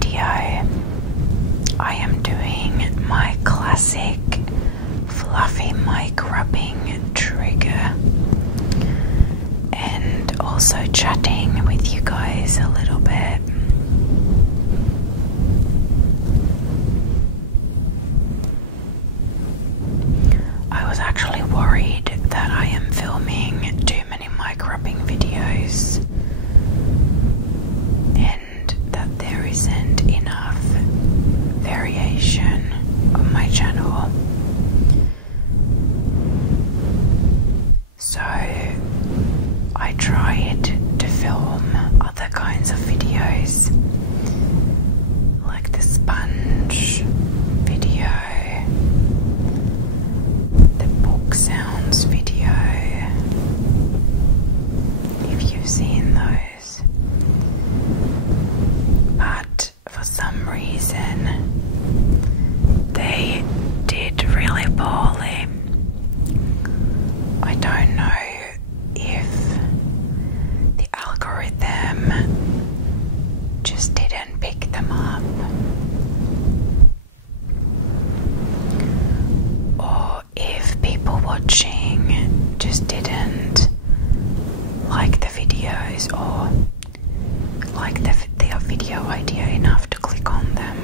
video, I am doing my classic fluffy mic rubbing trigger and also chatting with you guys a little bit. I was actually worried that I am filming too many mic rubbing videos and that there isn't enough variation on my channel. So I tried to film other kinds of videos like the sponge video, the book sounds video, if you've seen those. But for some reason they did really poorly. I don't know if the algorithm just didn't pick them up, or if people watching just didn't like the videos or like the video idea enough to click on them.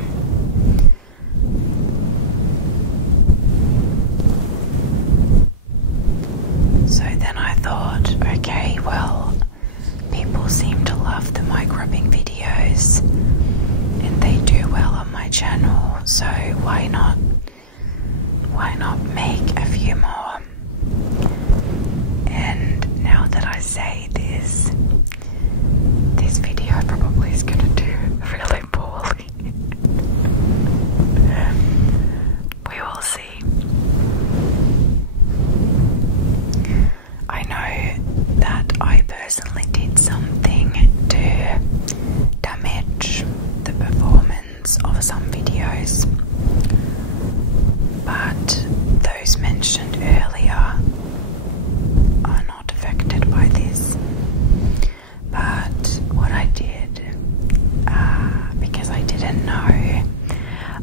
So then I thought, okay, well, people seem to love the mic rubbing videos and they do well on my channel, so why not make a few more? And now that I say this video probably is gonna do really poorly. We will see. I know that I personally did something to damage the performance of some videos, but those mentioned earlier are not affected by this. But what I did, because I didn't know,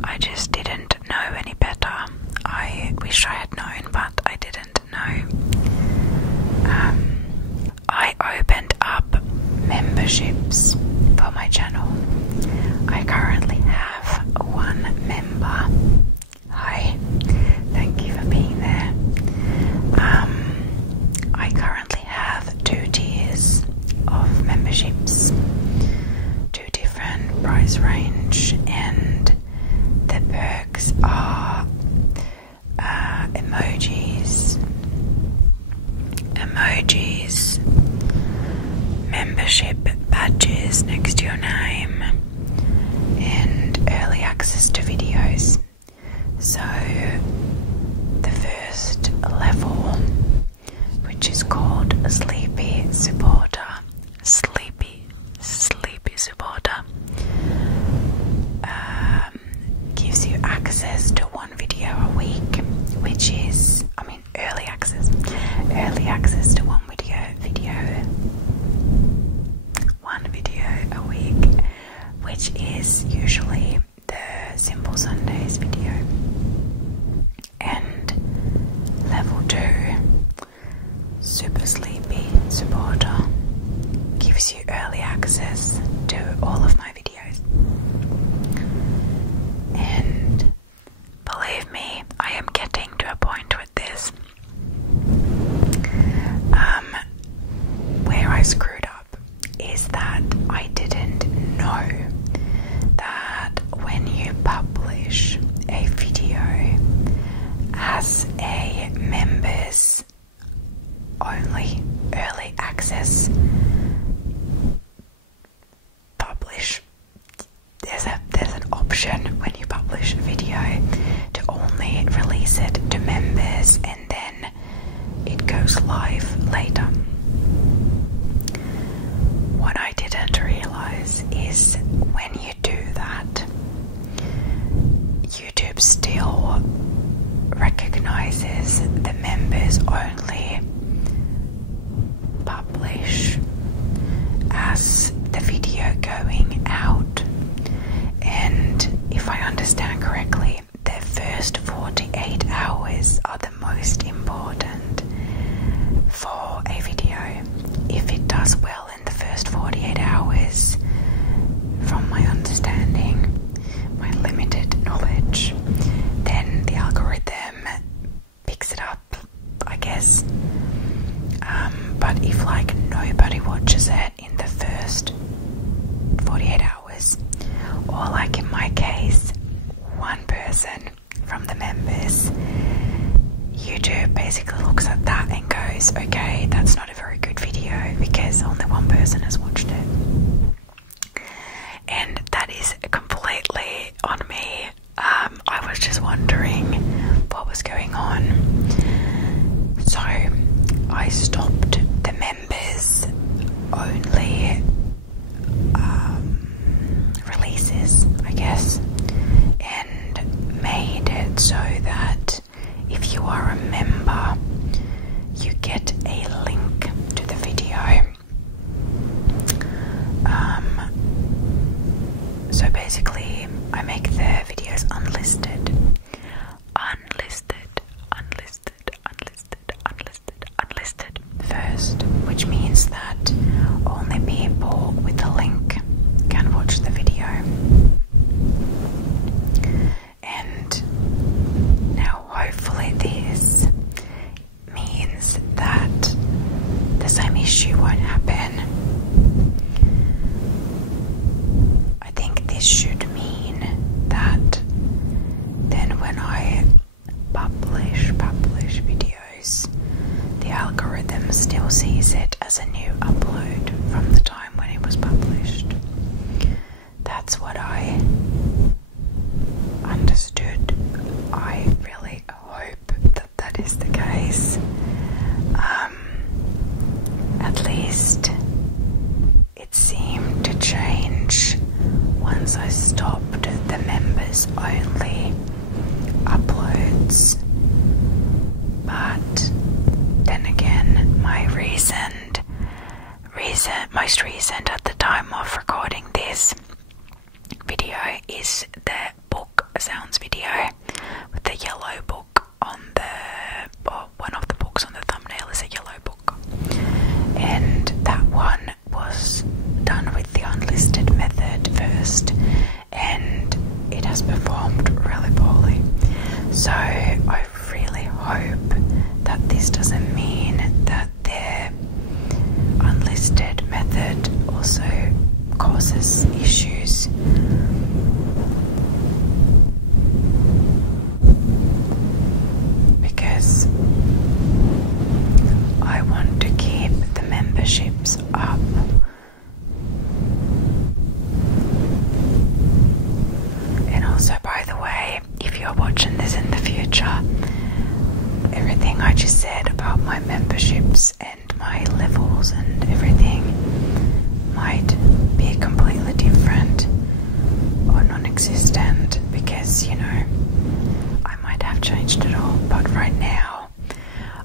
I just didn't know any better. I wish I had known, but I didn't know. I opened up memberships for my channel. I currently have one member. Hi, thank you for being there. I currently have 2 tiers of memberships, 2 different price range, and the perks are emojis, membership badges next to your name, and early access to videos. So the first level, which is called a sleepy supporter, gives you access to 1 video a week, which is, early access to 1 video a week, which is usually the Simple Sundays video. And level 2, Super Sleepy Supporter, gives you early access to all of my videos. And believe me, I am getting to a point with this where I screwed up is that I didn't know that when you publish a video as a members only early access publish, there's an option when you publish a video to only release it to members and then it goes live later. What I didn't realize is when you do that, YouTube still recognizes the members only publish as the video going out, was just wondering what was going on. So I stopped the members only releases, I guess, and made it so that if you are a member, you get a link to the video. So basically, I make the videos unlisted first, which means that only people with a link can watch the video. And now hopefully this means that the same issue won't happen. I think this should mean that then when I publish videos, the algorithm still sees it as a new upload from the time when it was published. That's what I understood. I really hope that that is the case. At least it seemed to change once I stopped the members only uploads. But then again, my most recent at the time of recording this video is the book sounds video with the yellow book on the, or one of the books on the thumbnail is a yellow book, and that one was done with the unlisted method first, and it has performed really poorly. So I really hope that this doesn't mean that the unlisted method also causes issues. Because I want to keep the memberships up. And also, by the way, if you're watching this in the future, everything I just said about my memberships and my levels and everything might be completely different or non-existent, because, you know, I might have changed it all, but right now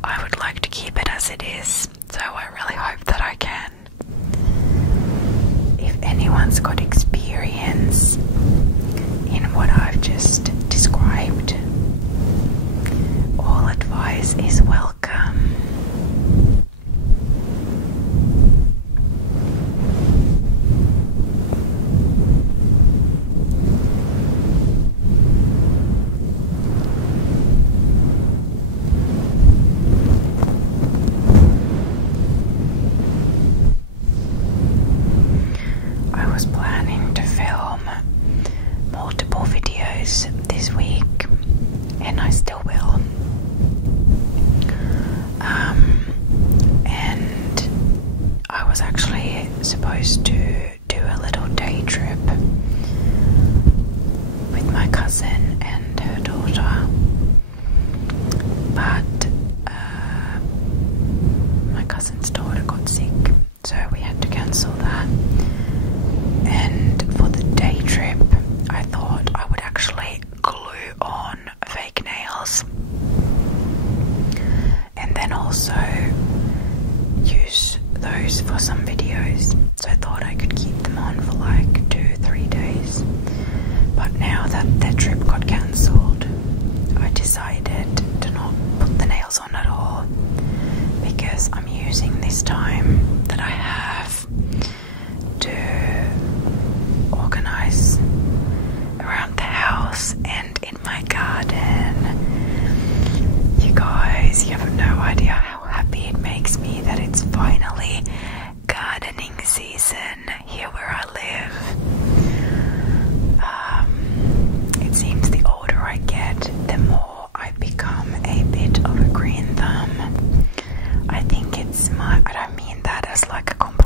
I would like to keep it as it is, so I really hope that I can. If anyone's got experience in what I've just described, all advice is welcome. I was planning to film multiple videos this week, and I still will. And I was actually supposed to do a little day trip with my cousin and her daughter, but my cousin's daughter got sick, so we had to cancel that. And for the day trip, I thought I would actually glue on fake nails and then also use those for some videos. So I thought I could keep them on for like 2-3 days. But now that the trip got cancelled, I decided to not put the nails on at all, because I'm using this time that I have to organize around the house and in my garden. You guys, you have no idea how happy it makes me that it's finally gardening season here where I live. It seems the older I get, the more I become a bit of a green thumb. I think it's I don't mean that as like a compliment.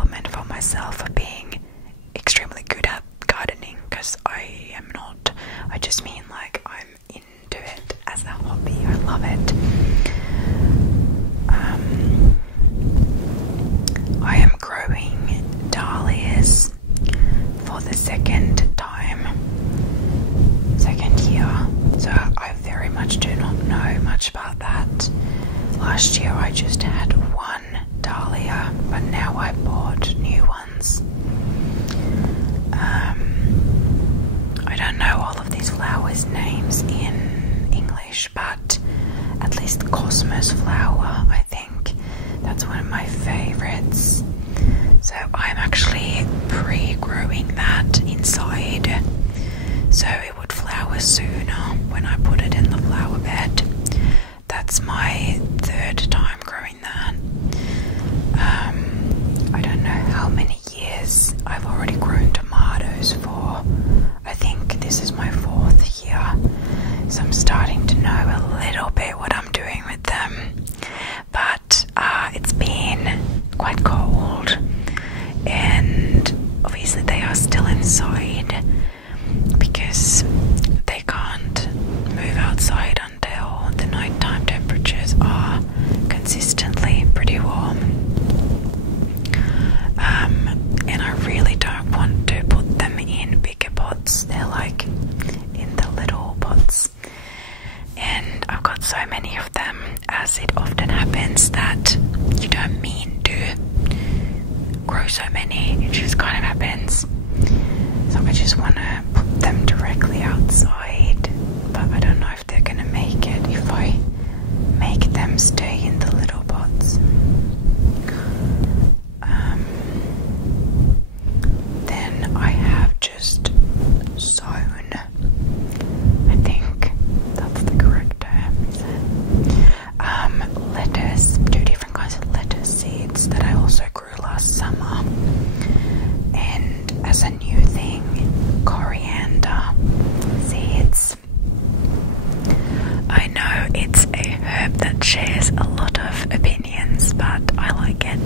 last year I just had one dahlia, but now I bought new ones. I don't know all of these flowers' names in English, but at least Cosmos flower, I think that's one of my favorites. So I'm actually pre-growing that inside, so it would flower sooner when I put it in the flower bed. That's my third time growing that. I don't know how many years I've already grown tomatoes for. I think this is my 4th year, so I'm starting to know a little bit what I'm doing with them. But it's been quite cold, and obviously they are still inside because they can't move outside until the nighttime temperatures are consistently pretty warm. And I really don't want to put them in bigger pots. They're like in the little pots, and I've got so many of them, as it often happens that you don't mean to grow so many, it just kind of happens. So I just want to put them directly outside, but I don't know if they're gonna make it if I make them stay in the little pots. Then I have just sown, I think that's the correct term, lettuce, 2 different kinds of lettuce seeds that I also grew last summer, and as a new thing, coriander seeds. I know it's a herb that shares a lot of opinions, but I like it.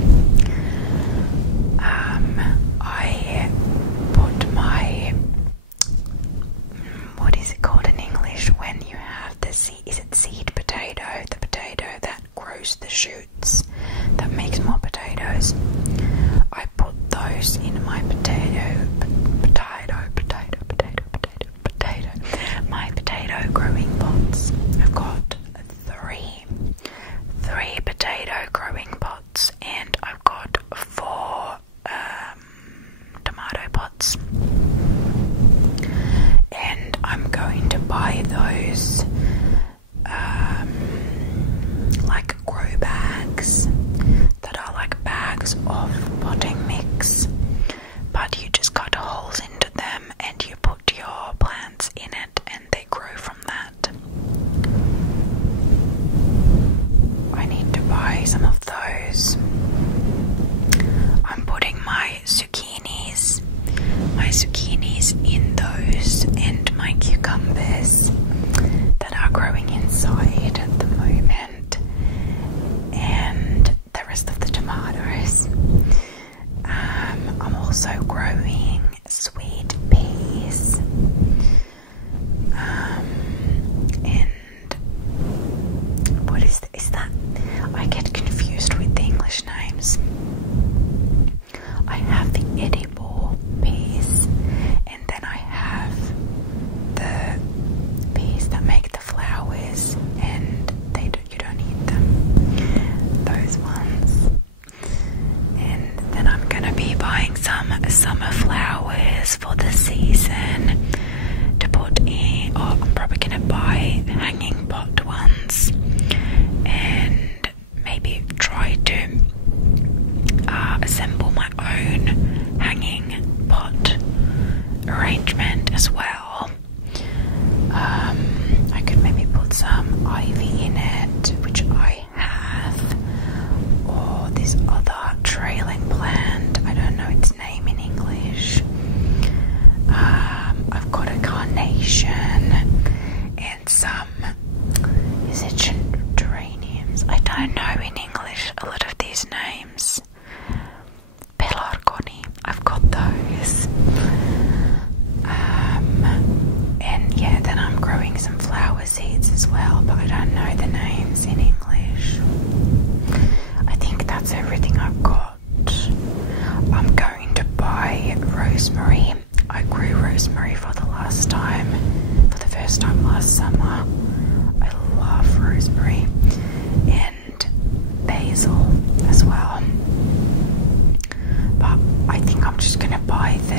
I put my, what is it called in English when you have the seed, is it seed potato? The potato that grows the shoots, that makes more potatoes. I put those in my my potato growing pots. I've got three potato growing pots, and I've got 4 tomato pots, and I'm going to buy those like grow bags that are like bags of potting mix, but you just cut holes into them and you put your plants in it and they grow from that. I need to buy some of those. I'm putting my zucchinis in those, and my cucumbers that are growing inside at the moment, and the rest of the tomatoes. I'm also growing sweet peas, and what is that? I get confused with the English names. I have the edible peas, and then I have the peas that make the flowers, and you don't eat them. Those ones. And then I'm gonna be buying some summer flowers for the season to put in, or I'm probably gonna buy hanging pot ones and maybe try to assemble my own hanging pot arrangement as well. I could maybe put some ivy in it, which I have, or this other trailing plant, I don't know its name in English. I've got a carnation and some, is it geraniums? I don't know in English a lot of these names. Pelargoni, I've got those. And yeah, then I'm growing some flower seeds as well, but I don't know the names in English. I think that's everything I've got. I'm going to buy rosemary. I grew rosemary for the first time last summer. I love rosemary, and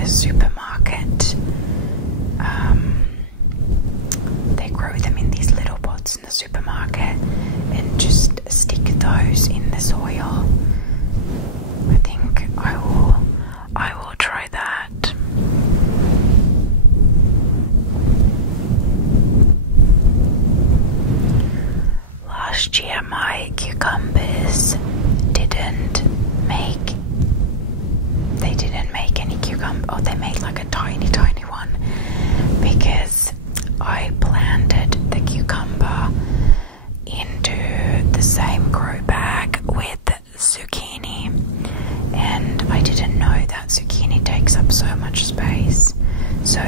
the supermarket. They grow them in these little pots in the supermarket and just stick those in the soil. I think I will try that. Last year my cucumbers didn't make any cucumber, or they made like a tiny one, because I planted the cucumber into the same grow bag with zucchini, and I didn't know that zucchini takes up so much space, so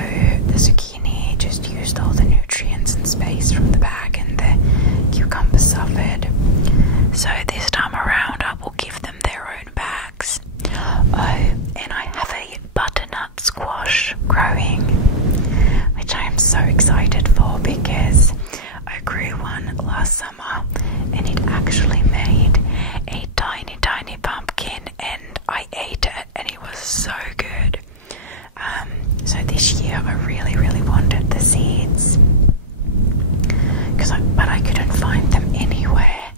the zucchini just used all the nutrients and space from the bag, and the cucumber suffered. So this time around I will give them their own bags. Oh, and I have a butternut squash growing, which I am so excited for, because I grew one last summer and it actually made a tiny pumpkin, and I ate it and it was so good. So this year I really wanted the seeds, but I couldn't find them anywhere,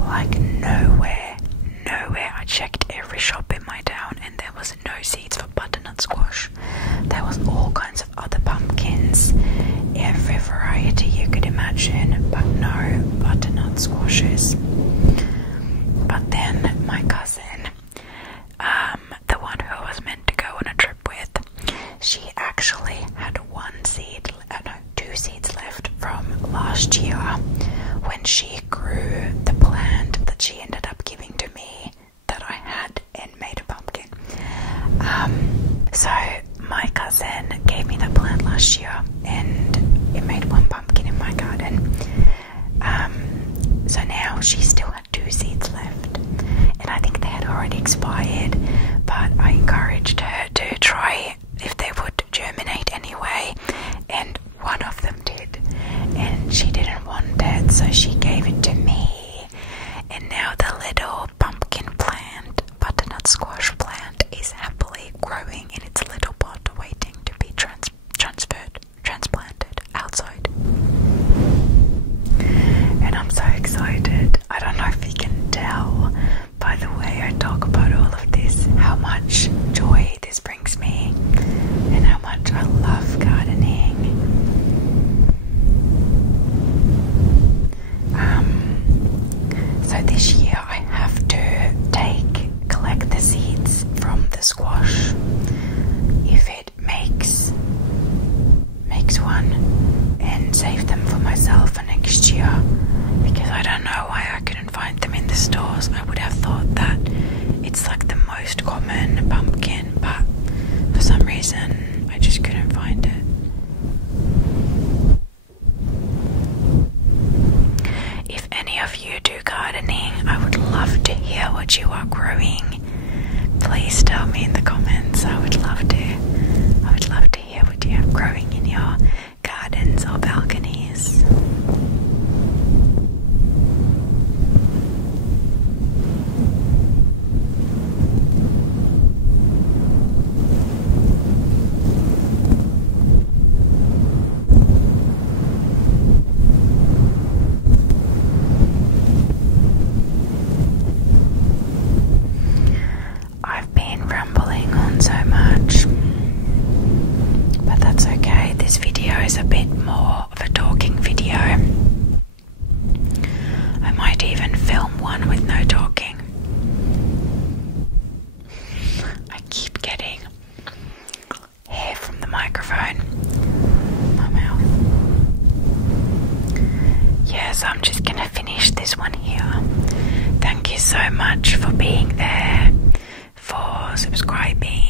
like nowhere. I checked every shop in my town and there was no seeds for butternut squash. There was all kinds of other pumpkins, every variety you could imagine, but no butternut squashes. But then my cousin, the one who I was meant to go on a trip with, she actually had two seeds left from last year when she grew the plant that she ended up giving to me, that I had and made a pumpkin. So my cousin gave me that plant last year and it made one pumpkin in my garden. So now she still had two seeds left, and I think they had already expired, but I encouraged her to try if they would germinate anyway, and one of them did, and she didn't want it, so she gave it to me, and now the little pumpkin plant, butternut squash plant, is happily growing in its little pot, waiting to be transplanted outside. And I'm so excited. I don't know if you can tell by the way I talk about all of this how much joy this brings me and how much I love gardening. So this year I have to collect the seeds from the squash if it makes one, and save them for myself for next year, because I don't know why I couldn't find them in the stores. I would have thought that it's like the most common pumpkin, but for some reason I just couldn't find it. If any of you do gardening, I would love to hear what you are growing. Please tell me in the comments. I would love to hear what you are growing in your gardens or balconies. I've been rambling on so much, but that's okay. This video is a bit more of a talking video. I might even film one with no talking. I keep getting hair from the microphone in my mouth. Yes, I'm just gonna finish this one here. Thank you so much for being there, for subscribing